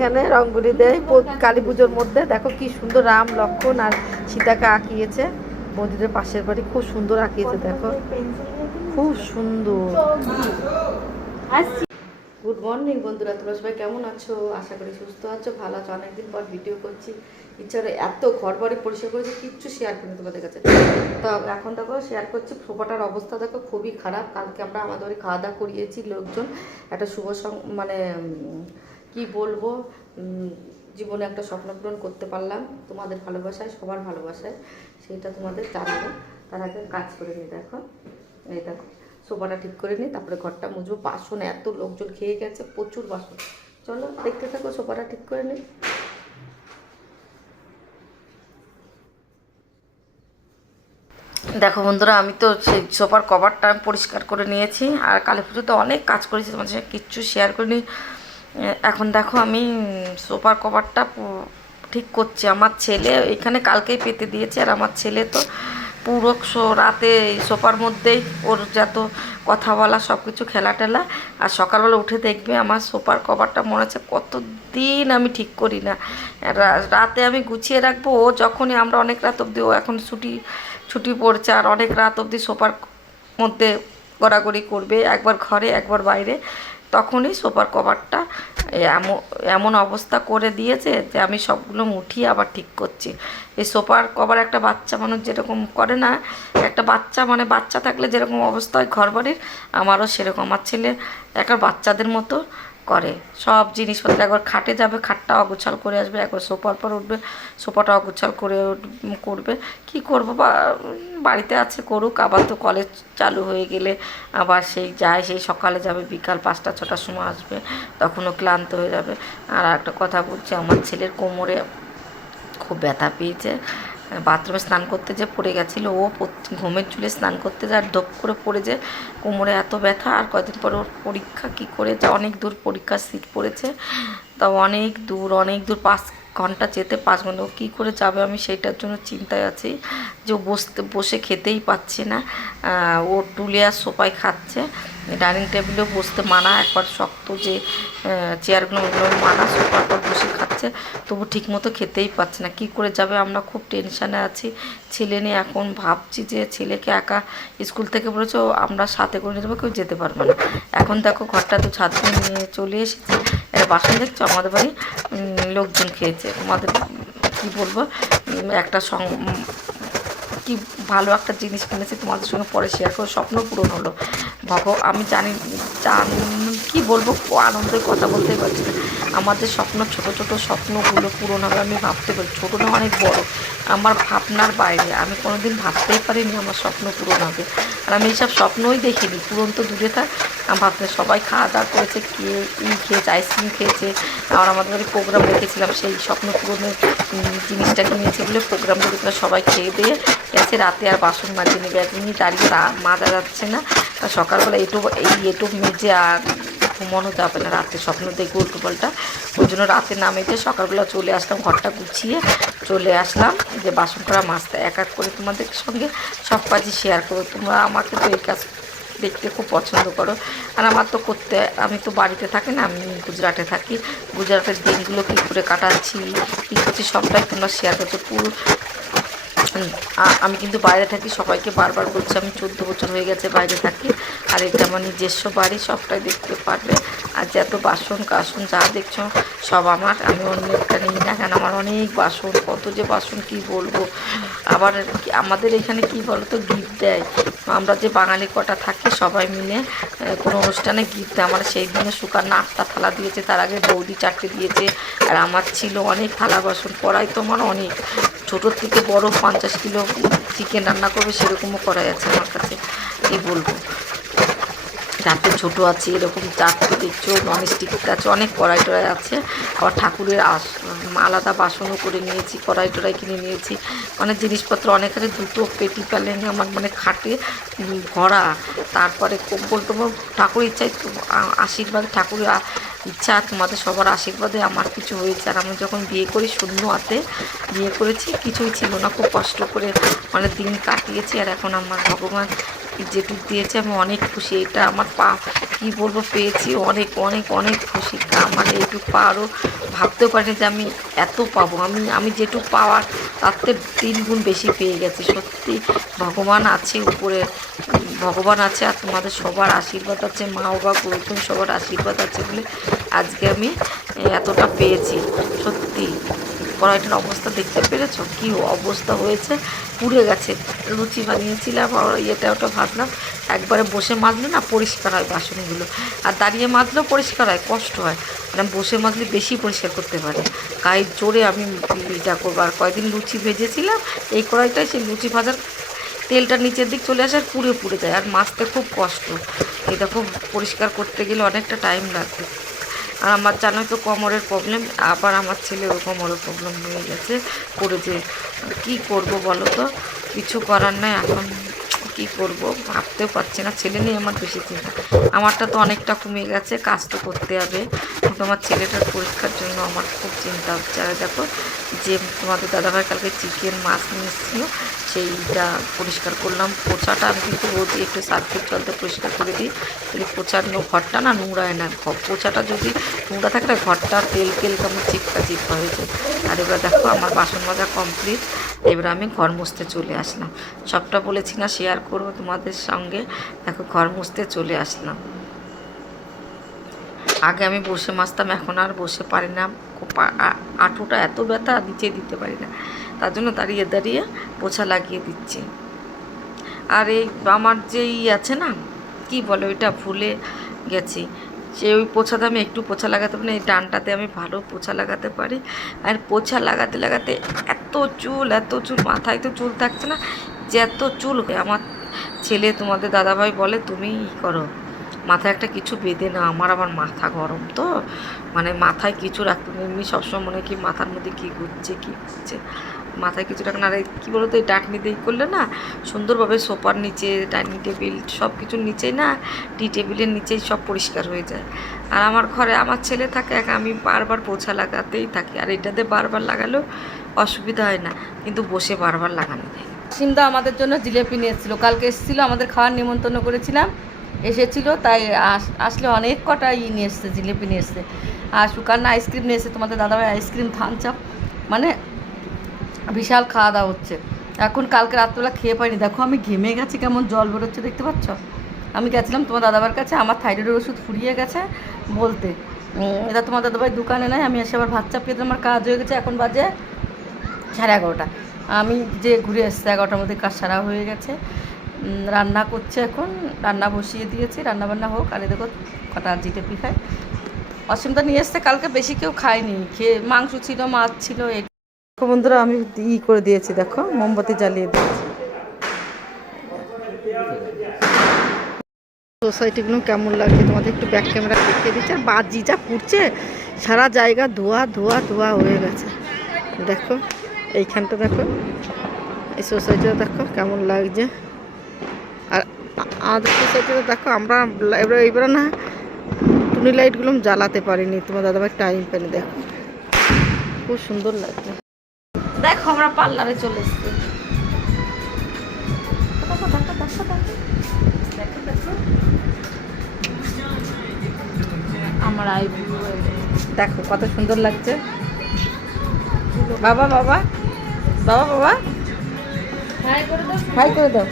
এখানে রঙ্গোলি দেয়। কালী পুজোর মধ্যে দেখো কি সুন্দর রাম, লক্ষণ আর সীতাকে আঁকিয়েছে। মন্দিরের পাশের বাড়ি খুব সুন্দর আঁকিয়েছে, দেখো। খুব সুন্দর। গুড মর্নিং বন্ধুরা, তোমরা সবাই কেমন আছো? আশা করি সুস্থ আছো, ভালো আছো। অনেকদিন পর ভিডিও করছি। ইচ্ছা করে এত ঘর বাড়ি পরিষ্কার করেছি কিচ্ছু শেয়ার করিনি তোমাদের কাছে। তো এখন দেখো শেয়ার করছি। সোফাটার অবস্থা দেখো খুবই খারাপ। কালকে আমরা আমাদের খাওয়া দাওয়া করিয়েছি লোকজন। একটা শুভ মানে কি বলব? জীবনে একটা স্বপ্ন পূরণ করতে পারলাম। তোমাদের ভালোবাসায়, সবার ভালোবাসায়। সেইটা তোমাদের জানাব। তার আগে কাজ করে নিই দেখো। এই দেখো সোফাটা ঠিক করে নিই তারপরে ঘরটা মুছবো বাসন, এত লোকজন খেয়ে গেছে, প্রচুর বাসন। চলো, দেখতে থাকো সোফাটা ঠিক করে নিই দেখো বন্ধুরা, আমি তো সেই সোফার কভারটা পরিষ্কার করে নিয়েছি। আর কালী পুজোতে অনেক কাজ করেছি, তোমাদের সাথে কিচ্ছু শেয়ার করিনি। এখন দেখো আমি সোফার কভারটা ঠিক করছি। আমার ছেলে এখানে কালকেই পেতে দিয়েছে, আর আমার ছেলে তো পুরো রাতে সোফার মধ্যেই ওর যত কথা বলা সব কিছু খেলা টেলা আর সকালবেলা উঠে দেখবে আমার সোফার কভারটা মনে হচ্ছে কত দিন আমি ঠিক করি না। রাতে আমি গুছিয়ে রাখব। ও যখনই আমরা অনেক রাত অবধি, ও এখন ছুটি ছুটি পড়ছে, আর অনেক রাত অবধি সোফার মধ্যে গড়াগড়ি করবে, একবার ঘরে, একবার বাইরে। তখনই সোফার কভারটা এমন এমন অবস্থা করে দিয়েছে যে আমি সবগুলো মুঠিয়ে আবার ঠিক করছি। এই সোফার কভার একটা বাচ্চা মানুষ যেরকম করে না, একটা বাচ্চা মানে বাচ্চা থাকলে যেরকম অবস্থা হয় ঘর বাড়ির আমারও সেরকম। আমার ছেলে একটা বাচ্চাদের মতো করে। সব জিনিসপত্র একবার খাটে যাবে, খাটটা অগোছাল করে আসবে, একবার সোফার পর উঠবে, সোফাটা অগোছাল করে করবে। কি করব? বা বাড়িতে আছে করুক, আবার তো কলেজ চালু হয়ে গেলে আবার সেই যায়, সেই সকালে যাবে, বিকাল পাঁচটা, ছটার সময় আসবে তখনও ক্লান্ত হয়ে যাবে। আর একটা কথা বলছি, আমার ছেলের কোমরে খুব ব্যথা পেয়েছে। বাথরুমে স্নান করতে যে পড়ে গেছিল, ও ঘুমের চুলে স্নান করতে যায় আর ধপ করে পড়ে যে কোমরে এত ব্যথা, আর কয়দিন পর ওর পরীক্ষা কি করে যা অনেক দূর পরীক্ষার সিট পড়েছে তা অনেক দূর অনেক দূর, পাঁচ ঘণ্টা যেতে পাঁচ ঘণ্টা, ও কী করে যাবে আমি সেইটার জন্য চিন্তায় আছি যে বসতে, বসে খেতেই পাচ্ছে না ও টুলে আর সোফায় খাচ্ছে, ডাইনিং টেবিলেও বসতে মানা, একবার শক্ত যে চেয়ারগুলো ওগুলো মানা, সোফার পর বসে খাচ্ছে তবু ঠিকমতো খেতেই পাচ্ছে না। কি করে যাবে? আমরা খুব টেনশানে আছি। ছেলে নিয়ে এখন ভাবছি যে ছেলেকে একা স্কুল থেকে বলেছে আমরা সাথে করে নিয়ে যাব, কেউ যেতে পারবে না। এখন দেখো ঘরটা তো ছাদ নিয়ে চলে এসেছে। এর বাসন দেখছ? আমাদের বাড়ি লোকজন খেয়েছে। আমাদের, কি বলব একটা সং, কি ভালো একটা জিনিস কিনেছি তোমাদের সঙ্গে পরে শেয়ার করে স্বপ্ন পূরণ হলো। ভগ আমি জানি, জান, কি বলব আনন্দের কথা বলতেই পারছি না। আমাদের স্বপ্ন, ছোট ছোট স্বপ্নগুলো পূরণ হবে আমি ভাবতে পারি। ছোটো না অনেক বড়। আমার ভাবনার বাইরে। আমি কোনোদিন ভাবতেই পারিনি আমার স্বপ্ন পূরণ হবে। আর আমি এইসব স্বপ্নই দেখিনি। পূরণ তো দূরে থাক। আমি ভাবতে সবাই খাওয়া দাওয়া করেছে কে ই খেয়েছে আইসক্রিম খেয়েছে। আর আমাদের বাড়ি প্রোগ্রাম রেখেছিলাম সেই স্বপ্ন পূরণের জিনিসটা কিনেছি বলে প্রোগ্রাম রেখেছিলাম সবাই খেয়ে দিয়ে গেছে। রাতে আর বাসন মাজিয়ে নেবে একদিনই দাঁড়িয়ে মাজা যাচ্ছে না। সকালবেলা এটু এই এটু মেজে আর ঘুমানো যাবে না রাতে, স্বপ্ন দেখব উল্টো পাল্টা। ওই জন্য রাতে না মেজে সকালবেলা চলে আসলাম, ঘরটা গুছিয়ে চলে আসলাম। যে বাসন করা মাছটা এক এক করে তোমাদের সঙ্গে সব কাজই শেয়ার করো তোমরা আমাকে তো এই কাজ দেখতে খুব পছন্দ করো। আর আমার তো করতে, আমি তো বাড়িতে থাকি না, আমি গুজরাটে থাকি। গুজরাটের দিনগুলো কী করে কাটাচ্ছি, কী করছি সবটাই তোমরা শেয়ার করছ পুরো আমি কিন্তু বাইরে থাকি, সবাইকে বারবার বলছি, আমি চোদ্দ বছর হয়ে গেছে বাইরে থাকি। আর এটা আমার নিজস্ব বাড়ি, সবটাই দেখতে পারবে। আর যত বাসন কাসন যা দেখছ, সব আমার। আমি অন্যটা নিই না কেন? আমার অনেক বাসন, কত যে বাসন কি বলব? আবার আমাদের এখানে কি বলতো? গিফট দেয়। আমরা যে বাঙালি কটা থাকি, সবাই মিলে কোনো অনুষ্ঠানে গিফট দেয়। আমার সেই দিনে সুকান্না আটটা থালা দিয়েছে, তার আগে বৌদি চারটে দিয়েছে। আর আমার ছিল অনেক থালা বাসন, কড়াই তো আমার অনেক। ছোটোর থেকে বড় পঞ্চাশ কিলো চিকেন রান্না করবে, সেরকমও করা আছে আমার কাছে। কি বলব? যাতে ছোট আছে, এরকম চারটে দেখছ ননস্টিক আছে, অনেক কড়াই টড়াই আছে। আবার ঠাকুরের আস আলাদা বাসনও করে নিয়েছি কড়াই টড়াই কিনে নিয়েছি। অনেক জিনিসপত্র অনেক আছে দুটো পেটি প্যালেন আমার মানে খাটে ভরা। তারপরে কম্বল টম্বল ঠাকুর ইচ্ছায় আশীর্বাদ, ঠাকুরের আ- ইচ্ছা, তোমাদের সবার আশীর্বাদে আমার কিছু হয়েছে। আর আমি যখন বিয়ে করি শূন্য হাতে, বিয়ে করেছি, কিছুই ছিল না, খুব কষ্ট করে মানে দিন কাটিয়েছি। আর এখন আমার ভগবান যেটুক দিয়েছে, আমি অনেক খুশি। এটা আমার পা, কি বলব, পেয়েছি অনেক অনেক অনেক খুশি। আমার এইটুক পা আরও ভাবতেও পারিনি যে আমি এত পাবো। আমি আমি যেটুক পাওয়ার, তার থেকে তিন গুণ বেশি পেয়ে গেছি। সত্যি, ভগবান আছে উপরে। ভগবান আছে আর তোমাদের সবার আশীর্বাদ আছে। মা, বাবা গুরুজন সবার আশীর্বাদ আছে বলে আজকে আমি এতটা পেয়েছি। সত্যি। কড়াইটার অবস্থা দেখতে পেরেছ? কি অবস্থা হয়েছে? পুড়ে গেছে। লুচি বানিয়েছিলাম, আর ইয়েটা ওটা ভাবলাম একবারে বসে মাজলে না পরিষ্কার হয় বাসনগুলো। আর দাঁড়িয়ে মাজলেও পরিষ্কার হয়, কষ্ট হয়। মানে বসে মাজলে বেশি পরিষ্কার করতে পারে। গায়ে জোরে আমি এটা করব। আর কয়েকদিন লুচি ভেজেছিলাম, এই কড়াইটায় সেই লুচি ভাজার তেলটা নিচের দিক চলে আসে আর পুড়ে পুড়ে যায়। আর মাজতে খুব কষ্ট। এটা খুব পরিষ্কার করতে গেলে অনেকটা টাইম লাগবে। আর আমার জানোই তো কোমরের প্রবলেম আবার আমার ছেলেরও কোমরের প্রবলেম হয়ে গেছে। করেছে কি করব বলো তো? কিছু করার নাই, এখন কি করব? ভাবতেও পারছি না, ছেলে নিয়ে আমার বেশি চিন্তা। আমারটা তো অনেকটা কমে গেছে কাজ তো করতে হবে। কিন্তু আমার ছেলেটার পরীক্ষার জন্য আমার খুব চিন্তা হচ্ছে। আর দেখো যে তোমাদের দাদাভাই কালকে চিকেন মাছ নিয়ে সেইটা পরিষ্কার করলাম। পোছাটা আমি কিন্তু রোজই একটু সার্ফের জলতে পরিষ্কার করে দিই। তাহলে পোছার নো- ঘরটা না নোংরায় না। ঘ- পোছাটা যদি নোংরা থাকে না ঘরটা তেল তেল কেমন চিপকা চিপকা হয়েছে আর এবার দেখো আমার বাসন মাজা কমপ্লিট এবার আমি ঘর মুছতে চলে আসলাম। সবটা বলেছি না শেয়ার করব তোমাদের সঙ্গে। দেখো ঘর মুছতে চলে আসলাম। আগে আমি বসে মাজতাম এখন আর বসে পারি না। হাঁটুটা এত ব্যথা নিচে দিতে পারি না। তার জন্য দাঁড়িয়ে দাঁড়িয়ে পোছা লাগিয়ে দিচ্ছি। আর এই আমার যে ই আছে না, কি বলে ওইটা ভুলে গেছি। সে ওই পোছাতে আমি একটু পোছা লাগাতে পারি এই ডানটাতে আমি ভালো পোছা লাগাতে পারি। আর পোছা লাগাতে লাগাতে এত চুল এত চুল, মাথায় তো চুল থাকছে না, যে এত চুল আমার ছেলে তোমাদের দাদাভাই বলে, তুমি ই করো। মাথায় একটা কিছু বেঁধে না, আমার আবার মাথা গরম তো। মানে মাথায় কিছু রাখতে। এমনি সবসময় মনে কি মাথার মধ্যে কী ঘুরছে কী ঘুরছে মাথায় কিছু রাখেন আর কী বলতো, এই ডাকনি দিয়ে করলে না সুন্দরভাবে সোফার নিচে, ডাইনিং টেবিল সব কিছুর নিচেই না, টি টেবিলের নিচেই সব পরিষ্কার হয়ে যায়। আর আমার ঘরে আমার ছেলে থাকে, এক আমি বারবার পোছা লাগাতেই থাকি। আর এটাতে বারবার লাগালেও অসুবিধা হয় না, কিন্তু বসে বারবার লাগানো যায়। সিমদা আমাদের জন্য জিলেপি নিয়ে এসেছিল, কালকে এসেছিল, আমাদের খাওয়ার নিমন্ত্রণ করেছিলাম। এসেছিল, তাই আস- আসলে অনেক কটা ই নিয়ে এসছে, জিলিপি নিয়ে এসছে। আর সুকান্না আইসক্রিম নিয়ে এসছে, তোমাদের দাদাভাই আইসক্রিম থানচাপ মানে বিশাল খাওয়া দাওয়া হচ্ছে। এখন কালকে রাত্রবেলা খেয়ে পাইনি। দেখো আমি ঘেমে গেছি, কেমন জল বেরোচ্ছে দেখতে পাচ্ছ? আমি গেছিলাম তোমার দাদাবার কাছে, আমার থাইরয়েডের ওষুধ ফুরিয়ে গেছে বলতে। এটা তোমার দাদাভাই দোকানে নেয়, আমি এসে আবার ভাত চাপিয়ে আমার কাজ হয়ে গেছে, এখন বাজে সাড়ে এগারোটা। আমি যে ঘুরে এসছে, এগারোটার মধ্যে কাজ সারা হয়ে গেছে। রান্না করছে এখন। রান্না বসিয়ে দিয়েছি। রান্না বান্না হোক। আর দেখো, কটা জিলেপি খায় অসীমটা নিয়ে এসছে। কালকে বেশি কেউ খায়নি। খেয়ে, মাংস ছিল, মাছ ছিল বন্ধুরা, আমি ই করে দিয়েছি, দেখো, মোমবাতি জ্বালিয়ে দিয়েছি। সোসাইটিগুলো কেমন লাগছে? তোমাদের একটু ব্যাক ক্যামেরা দেখিয়ে দিচ্ছে। আর বাজি যা পুড়ছে সারা জায়গা ধোয়া ধোয়া ধোয়া হয়ে গেছে। দেখো, এইখানটা দেখো। এই সোসাইটিটা দেখো, কেমন লাগছে। আমাদের সোসাইটিটা দেখো আমরা এবার এবার না টুনি লাইটগুলো জ্বালাতে পারিনি। তোমার দাদাভাই টাইম পেনি দেখো। খুব সুন্দর লাগছে। দেখো আমরা পার্লারে চলে এসছি। আমার আইব্রো দেখো কত সুন্দর লাগছে। বাবা বাবা বাবা বাবা। হাই করে দাও। হাই করে দাও।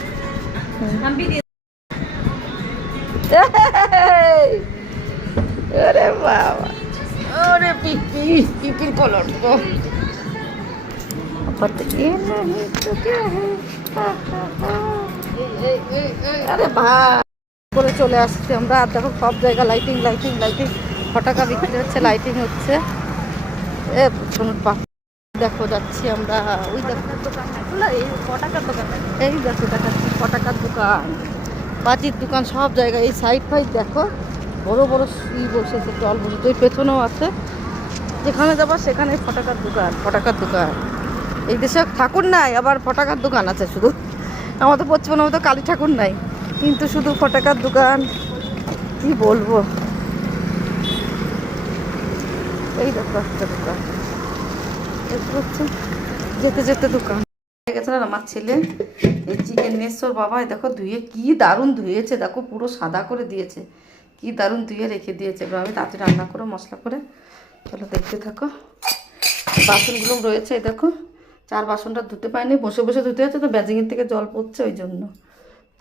আরে ভাই করে চলে আসছে আমরা। আর দেখো সব জায়গা লাইটিং লাইটিং লাইটিং ফটাকা বিক্রি হচ্ছে লাইটিং হচ্ছে। এ দেখো যাচ্ছি আমরা। ওই দেখো। ফটাকার দোকান এই দেখো ফটাকার দোকান। বাজির দোকান সব জায়গায় এই সাইড ফাইড দেখো বড় বড় ই বসেছে জল বসেছে। পেছনেও আছে। যেখানে যাব সেখানে ফটাকার দোকান ফটাকার দোকান। এই দেশে ঠাকুর নাই, আবার ফটাকার দোকান আছে শুধু। আমাদের পশ্চিমবঙ্গের মতো কালী ঠাকুর নাই, কিন্তু শুধু ফটাকার দোকান। কি বলব? এই দেখো একটা দোকান। পাচ্ছেন যেতে যেতে দোকান। আমার ছেলে? এই চিকেন এসছে বাবা। দেখো ধুয়ে কি দারুণ ধুয়েছে। দেখো পুরো সাদা করে দিয়েছে। কি দারুণ ধুয়ে রেখে দিয়েছে। এবার আমি তাড়াতাড়ি রান্না করে, মশলা করে চলো দেখতে থাকো। বাসনগুলো রয়েছে দেখো। চার বাসনটা ধুতে পারিনি, বসে বসে ধুতে হচ্ছে, তো ব্যাজিংয়ের থেকে জল পড়ছে, ওই জন্য।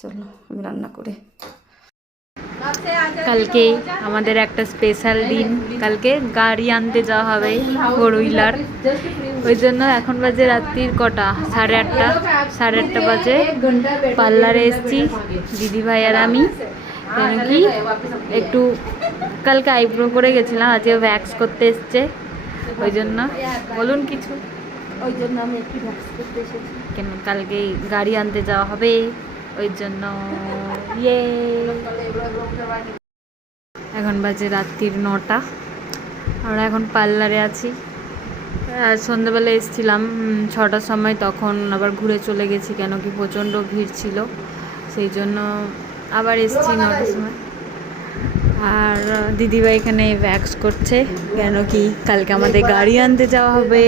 চলো, আমি রান্না করে। কালকে আমাদের একটা স্পেশাল দিন। কালকে গাড়ি আনতে যাওয়া হবে ফোর হুইলার ওই জন্য এখন বাজে রাত্রির কটা? সাড়ে আটটা সাড়ে আটটা বাজে। পার্লারে এসছি, দিদিভাই আর আমি। কেন কি, একটু কালকে আইব্রো করে গেছিলাম আজকে ভ্যাক্স করতে এসছে। ওই জন্য। বলুন কিছু। ওই জন্য আমি একটু ভ্যাক্স করতে এসেছি। কেন কালকে গাড়ি আনতে যাওয়া হবে। ওই জন্য ইয়ে। এখন বাজে রাত্রির নটা। আমরা এখন পার্লারে আছি। আর সন্ধ্যাবেলা এসেছিলাম ছটার সময় তখন আবার ঘুরে চলে গেছি কেন কি প্রচণ্ড ভিড় ছিল। সেই জন্য আবার এসেছি নটার সময়। আর দিদিভাই এখানে ভ্যাক্স করছে। কেন কি কালকে আমাদের গাড়ি আনতে যাওয়া হবে।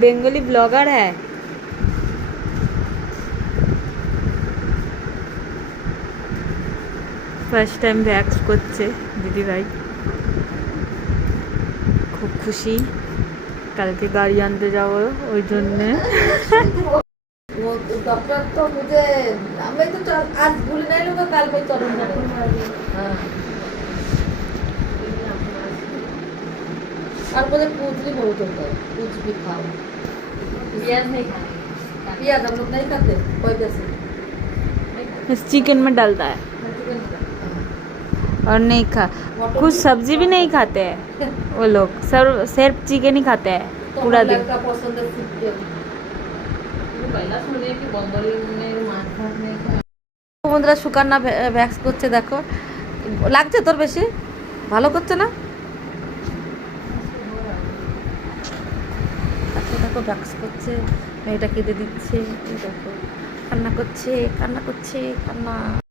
বেঙ্গলি ব্লগার হ্যাঁ। ফার্স্ট টাইম ভ্যাক্স করছে দিদিভাই। খুব খুশি। কালকে গাড়ি আনতে যাব ওই জন্যে। डॉक्टर तो मुझे मैं तो चल- आज भूल नहीं लूँगा कल मैं चलूँगा। हाँ। और मुझे पूछली बहुत होता है कुछ भी खाओ प्याज नहीं खाने प्याज हम लोग नहीं खाते कोई जैसे चिकन में डालता है। और नहीं खा कुछ सब्ज़ी भी नहीं खाते हैं वो लोग सर सिर्फ़ चिकन ही खाते हैं पूरा दिन। বন্ধুরা, সুকান্না ভ্যাক্স করছে, দেখো। লাগছে তোর বেশি? ভালো করছে না? আচ্ছা দেখো, ভ্যাক্স করছে, মেয়েটা কেঁদে দিচ্ছে দেখো। কান্না করছে কান্না করছে, কান্না।